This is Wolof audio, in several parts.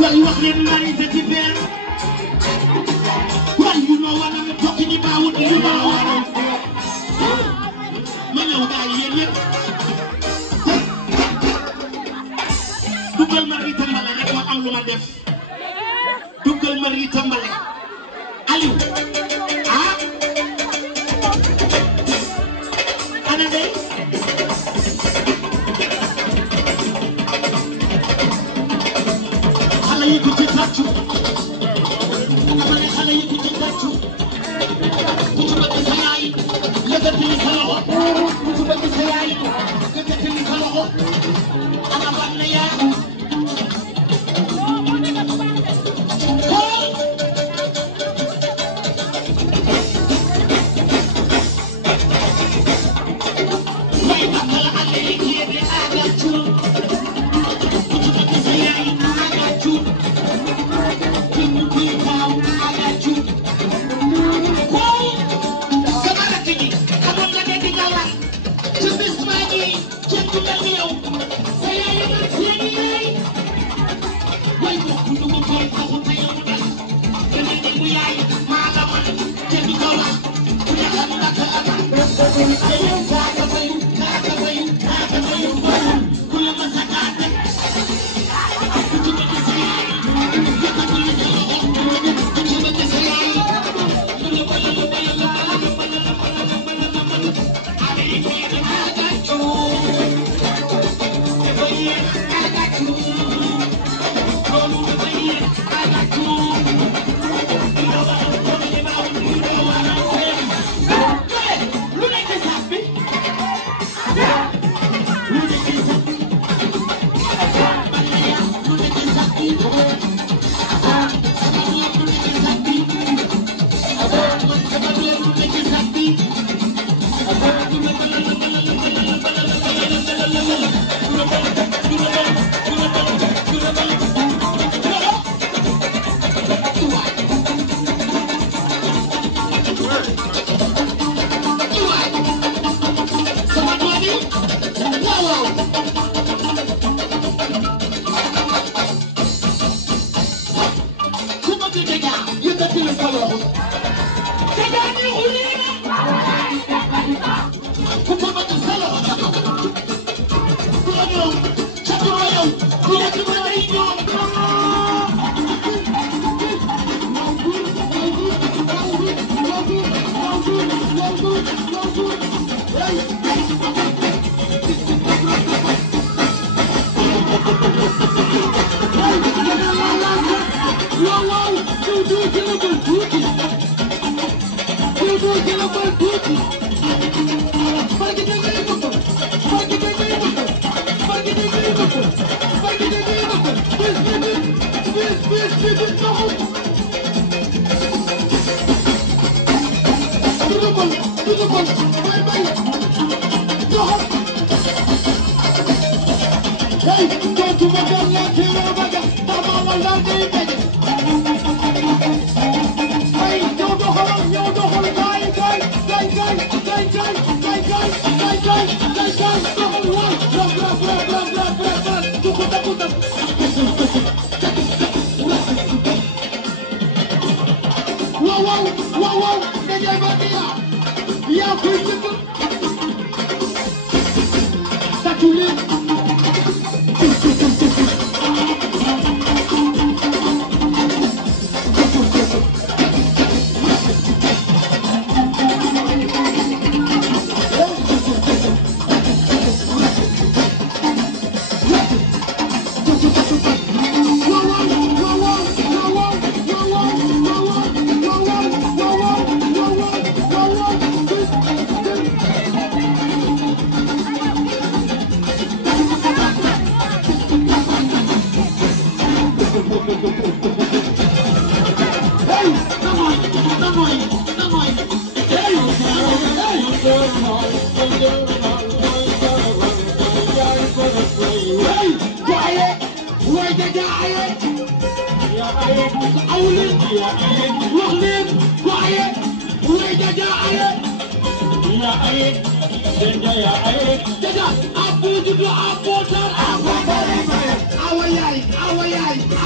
Well, what little man is it there? Well, you know what I'm talking about. You know what I'm saying. Man, you got it. Dugal mari tambale rek ma am lu ma def. Dugal mari tambale. Aliou. Ah? Ana day? Xale yi ko ci tàccu. Dama ne xale yi ko ci tàccu. Ku ci bëgg sa yaay, yëkkati sa loxo. Ku ci bëgg sa yaay, yëkkati sa loxo. Ana ban na yaay.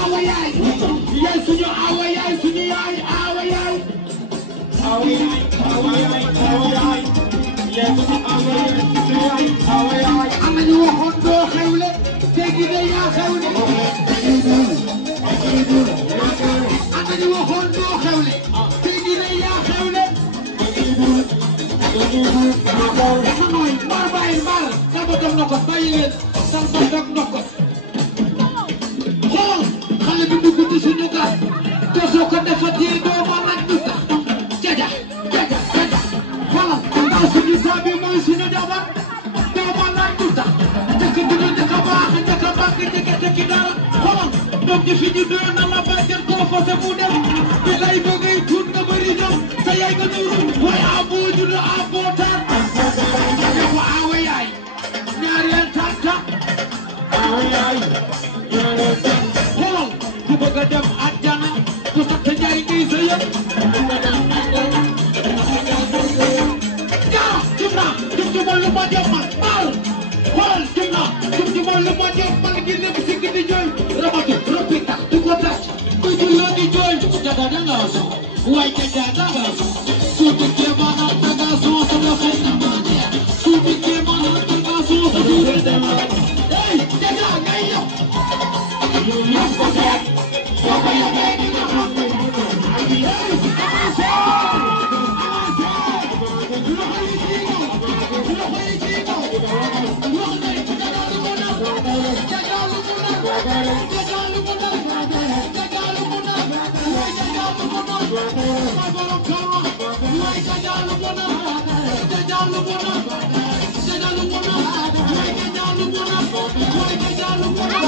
Our yai, nokos bàyyi leen Salma Ndong nokos xool xale bi dugg ci suñu gas te soo ko defatee doo ma laaj lu tax jaja jaja jaja xoolal ndaw suñu saa bi mooy suñu jabar doo ma laaj lu tax njëkk dina njëkk a baax njëkk a baax njëkk a tekki dara xoolal doom ji fi ñu doon na la bàjjen koo fase mu dem bi lay bëggay tuut nga bëri ñoom sa yaay nga ñëw waaye aboo ju la aboo taar jaja ko awa yaay ñaareel tànta awa yaay ñaareel tànta xoolal ku bëgg a dem àjjana ku sant Njaay ngay sa yëpp jaa jum naa jum jumal lu ma jëm man baal xoolal jum naa jum jumal lu ma jëm man gi nekk si gi di jooy ramatu ropi tax du ko tax ku julloo di jooy jaga danga so waay jaga danga so suuti kéemana danga so sa dafa na suuti kéemana danga so sa dafa hey jaga ngay yow yow ko seet soo ko yëgee di nga xam ne avancé loxo yi ci kaw loxo yi ci kaw wax ne jagaalu mu nar jagaalu mu nar jagaalu mu nar jagaalu mu nar way jagaalu mu nar ma borom kawa way jagaalu mu nar jagaalu mu nar jagaalu mu nar way jagaalu mu nar way jagaalu mu nar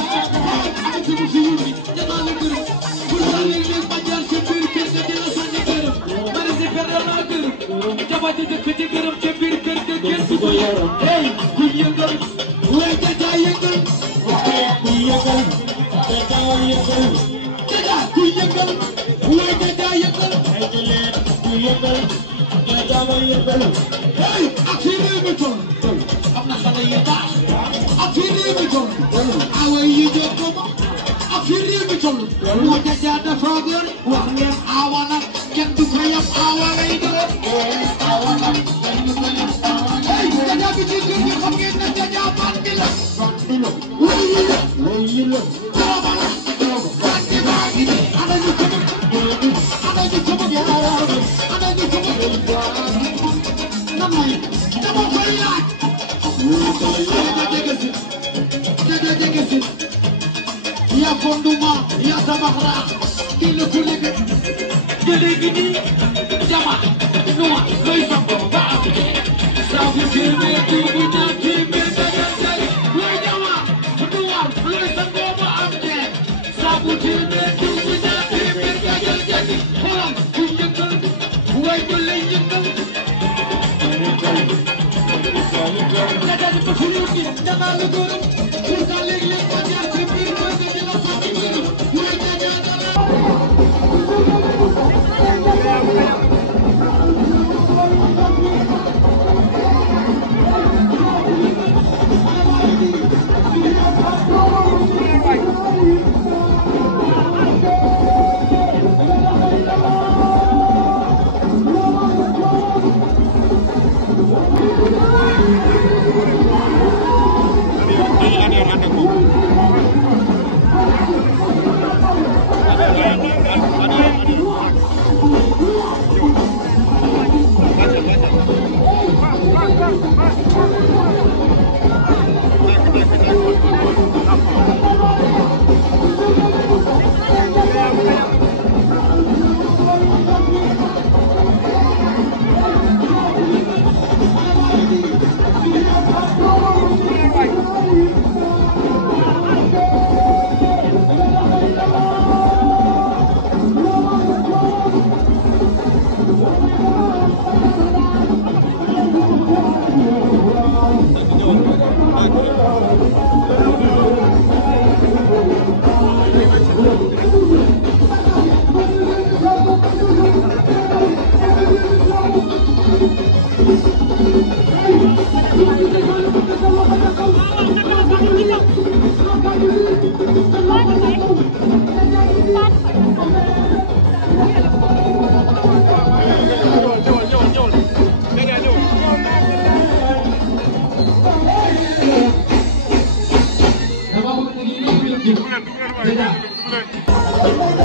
ay ci mu fi wuri jagaalu gërëm bu sànni leen ba jaar ci biir kër ga dina sànni gërëm bari si fer la gërëm jaba ji dëkk ci gërëm ci biir kër ga kenn du ko yaram hey ku yëngal way jaja yëngal ku yëngal jaja yëngal jaja ku yëngal way jaja yëngal ay leen ku yëngal jaja yëngal hey ak fi réew mi toll am na xale yu baax ak fi réew mi toll awa yi jóg ko ma ak fi réew mi toll moo jaja dafa gër wax ngeen awa nag kenn du ko yab awa lay doon awa nag kenn du ko yab hey jaja bi ci kër gi xam ngeen ne jaja bandi la wéyi la dooba la bandi baa ngi ni ana ñu ko bëgg ana ñu ko bëgg ana ñu ko bëgg damay dama koy laaj jaja jege si ya fonduma ya tabax raax kii la ku nekk jëlee gi nii jama nuwa looy sambo ba am saabu téeméer tuubu ñaar téeméer dagal day looy jama nuwa looy sambo ba am teen saabu téeméer tuubu ñaar téeméer dagal day xoolal ku yëngal way ñu lay yëngal jaga di ko fi ñu gi jaga lu gërëm pour que léeg-léeg ma jaar ci biir kër ga di la sànni gërëm way jaga dara Dada.